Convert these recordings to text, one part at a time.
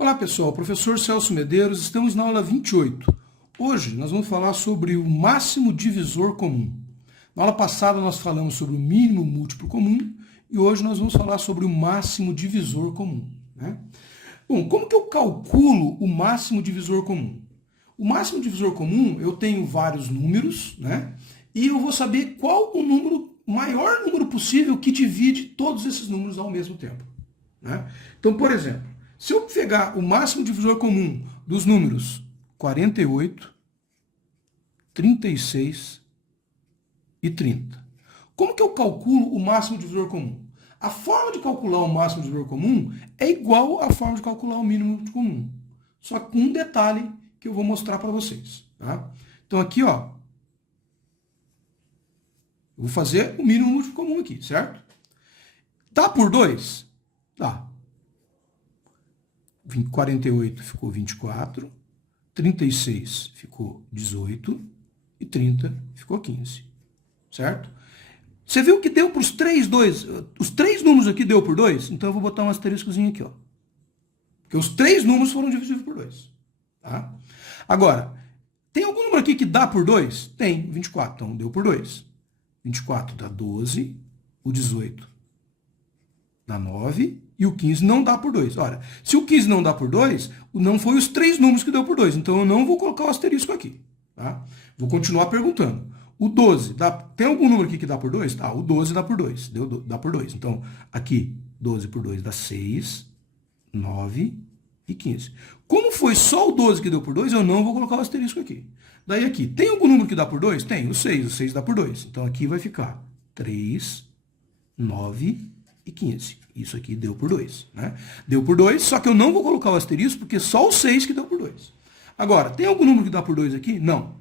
Olá pessoal, professor Celso Medeiros, estamos na aula 28. Hoje nós vamos falar sobre o máximo divisor comum. Na aula passada nós falamos sobre o mínimo múltiplo comum e hoje nós vamos falar sobre o máximo divisor comum, né? Bom, como que eu calculo o máximo divisor comum? O máximo divisor comum, eu tenho vários números, né? E eu vou saber qual o maior número possível que divide todos esses números ao mesmo tempo, né? Então, por exemplo, se eu pegar o máximo divisor comum dos números 48, 36 e 30, como que eu calculo o máximo divisor comum? A forma de calcular o máximo divisor comum é igual à forma de calcular o mínimo comum, só com um detalhe que eu vou mostrar para vocês, tá? Então aqui, ó, eu vou fazer o mínimo múltiplo comum aqui, certo? Dá por 2? Dá. 48 ficou 24, 36 ficou 18 e 30 ficou 15, certo? Você viu que deu para os três números aqui deu por 2? Então eu vou botar um asteriscozinho aqui, ó. Porque os três números foram divisíveis por 2. Tá? Agora, tem algum número aqui que dá por 2? Tem, 24, então deu por 2. 24 dá 12, o 18 dá 9 e o 15 não dá por 2. Olha, se o 15 não dá por 2, não foi os três números que deu por 2, então eu não vou colocar o asterisco aqui. Tá? Vou continuar perguntando. O 12, tem algum número aqui que dá por 2? Tá, o 12 dá por 2, dá por 2. Então, aqui, 12 por 2 dá 6, 9 e 15. Como foi só o 12 que deu por 2, eu não vou colocar o asterisco aqui. Daí aqui, tem algum número que dá por 2? Tem, o 6 dá por 2. Então aqui vai ficar 3, 9 e 15. Isso aqui deu por 2, né? Deu por 2, só que eu não vou colocar o asterisco, porque só o 6 que deu por 2. Agora, tem algum número que dá por 2 aqui? Não.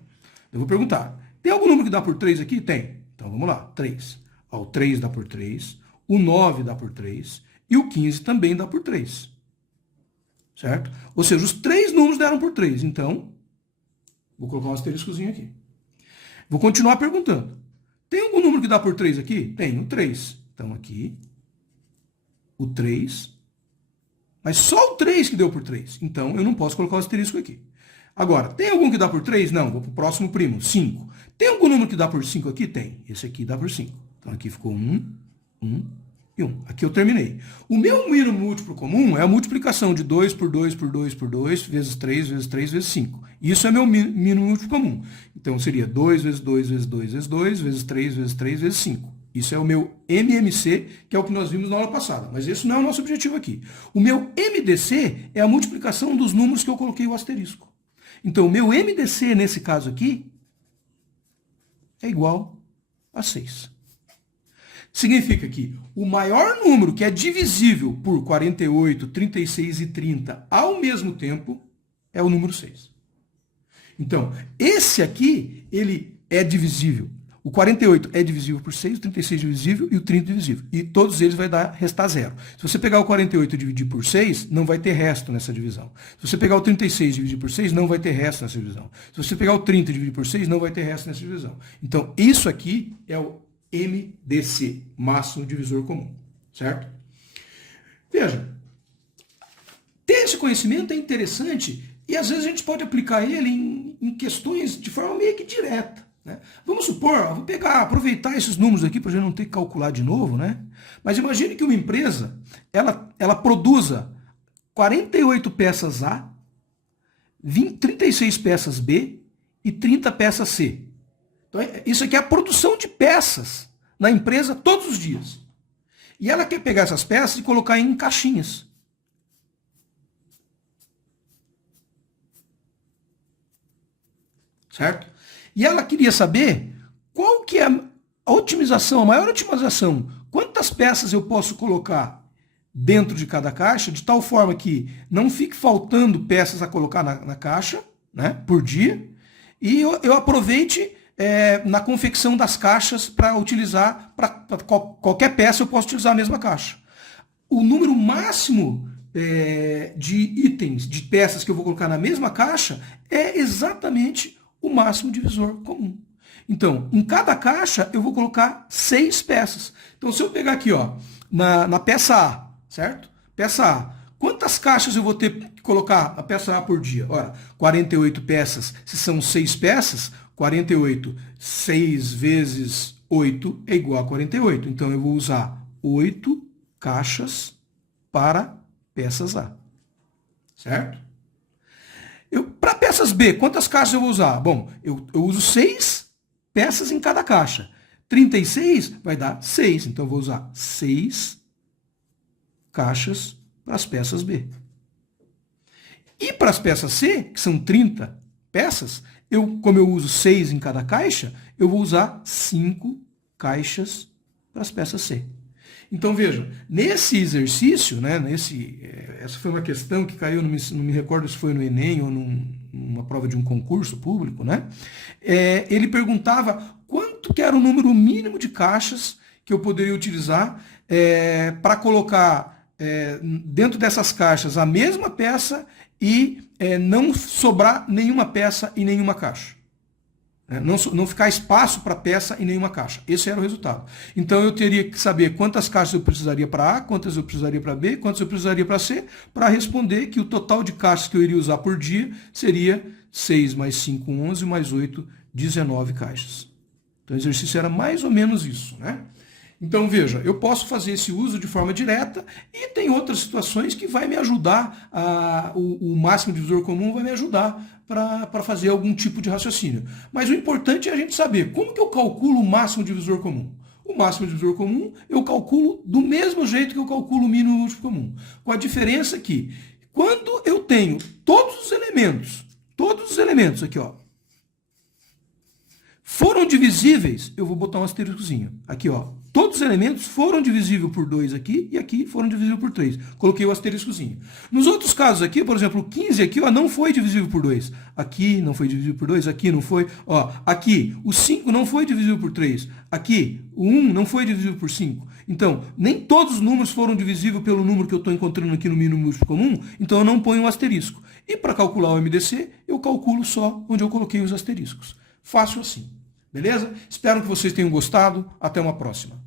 Eu vou perguntar, tem algum número que dá por 3 aqui? Tem. Então vamos lá, 3. Ó, o 3 dá por 3, o 9 dá por 3 e o 15 também dá por 3. Certo? Ou seja, os três números deram por 3. Então, vou colocar um asteriscozinho aqui. Vou continuar perguntando. Tem algum número que dá por 3 aqui? Tem, o 3. Então, aqui, o 3. Mas só o 3 que deu por 3. Então, eu não posso colocar o asterisco aqui. Agora, tem algum que dá por 3? Não, vou para o próximo primo, 5. Tem algum número que dá por 5 aqui? Tem. Esse aqui dá por 5. Então, aqui ficou 1, 1 e 1. Aqui eu terminei. O meu mínimo múltiplo comum é a multiplicação de 2 por 2 por 2 por 2, vezes 3, vezes 3, vezes 5. Isso é meu mínimo múltiplo comum. Então, seria 2 vezes 2 vezes 2 vezes 2, vezes 3 vezes 3 vezes 5. Isso é o meu MMC, que é o que nós vimos na aula passada. Mas esse não é o nosso objetivo aqui. O meu MDC é a multiplicação dos números que eu coloquei o asterisco. Então, o meu MDC, nesse caso aqui, é igual a 6. Significa que o maior número que é divisível por 48, 36 e 30 ao mesmo tempo é o número 6. Então, esse aqui, ele é divisível. O 48 é divisível por 6, o 36 é divisível e o 30 é divisível. E todos eles vai restar zero. Se você pegar o 48 e dividir por 6, não vai ter resto nessa divisão. Se você pegar o 36 e dividir por 6, não vai ter resto nessa divisão. Se você pegar o 30 e dividir por 6, não vai ter resto nessa divisão. Então, isso aqui é o MDC, máximo divisor comum, certo? Veja, ter esse conhecimento é interessante e às vezes a gente pode aplicar ele em questões de forma meio que direta, né? Vamos supor, vou aproveitar esses números aqui para a gente não ter que calcular de novo, né? Mas imagine que uma empresa, ela produza 48 peças A, 36 peças B e 30 peças C. Então, isso aqui é a produção de peças na empresa todos os dias. E ela quer pegar essas peças e colocar em caixinhas. Certo? E ela queria saber qual que é a otimização, a maior otimização. Quantas peças eu posso colocar dentro de cada caixa, de tal forma que não fique faltando peças a colocar na caixa, né, por dia, e eu aproveite na confecção das caixas para utilizar, para qualquer peça eu posso utilizar a mesma caixa. O número máximo de itens, de peças que eu vou colocar na mesma caixa é exatamente o máximo divisor comum. Então, em cada caixa eu vou colocar 6 peças. Então, se eu pegar aqui, ó, na peça A, certo? Peça A, quantas caixas eu vou ter que colocar a peça A por dia? Ora, 48 peças, se são 6 peças, 48, 6 vezes 8 é igual a 48. Então, eu vou usar 8 caixas para peças A. Certo? Para peças B, quantas caixas eu vou usar? Bom, eu uso 6 peças em cada caixa. 36 vai dar 6. Então, eu vou usar 6 caixas para as peças B. E para as peças C, que são 30 peças, como eu uso 6 em cada caixa, eu vou usar 5 caixas para as peças C. Então, vejam, nesse exercício, né, essa foi uma questão que caiu, não me recordo se foi no Enem ou numa prova de um concurso público, né? Ele perguntava quanto que era o número mínimo de caixas que eu poderia utilizar para colocar dentro dessas caixas a mesma peça e não sobrar nenhuma peça em nenhuma caixa. Não ficar espaço para peça em nenhuma caixa. Esse era o resultado. Então eu teria que saber quantas caixas eu precisaria para A, quantas eu precisaria para B, quantas eu precisaria para C, para responder que o total de caixas que eu iria usar por dia seria 6 mais 5, 11, mais 8, 19 caixas. Então o exercício era mais ou menos isso, né? Então, veja, eu posso fazer esse uso de forma direta e tem outras situações que vai me ajudar, o máximo divisor comum vai me ajudar para fazer algum tipo de raciocínio. Mas o importante é a gente saber como que eu calculo o máximo divisor comum. O máximo divisor comum eu calculo do mesmo jeito que eu calculo o mínimo múltiplo comum. Com a diferença que, quando eu tenho todos os elementos aqui, ó, foram divisíveis, eu vou botar um asteriscozinho. Aqui, ó. Todos os elementos foram divisíveis por 2 aqui e aqui foram divisíveis por 3. Coloquei o asteriscozinho. Nos outros casos aqui, por exemplo, o 15 aqui, ó, não foi divisível por 2. Aqui não foi divisível por 2, aqui não foi. Ó, aqui, o 5 não foi divisível por 3. Aqui, o 1 não foi divisível por 5. Então, nem todos os números foram divisíveis pelo número que eu estou encontrando aqui no mínimo múltiplo comum, então eu não ponho um asterisco. E para calcular o MDC, eu calculo só onde eu coloquei os asteriscos. Fácil assim. Beleza? Espero que vocês tenham gostado. Até uma próxima.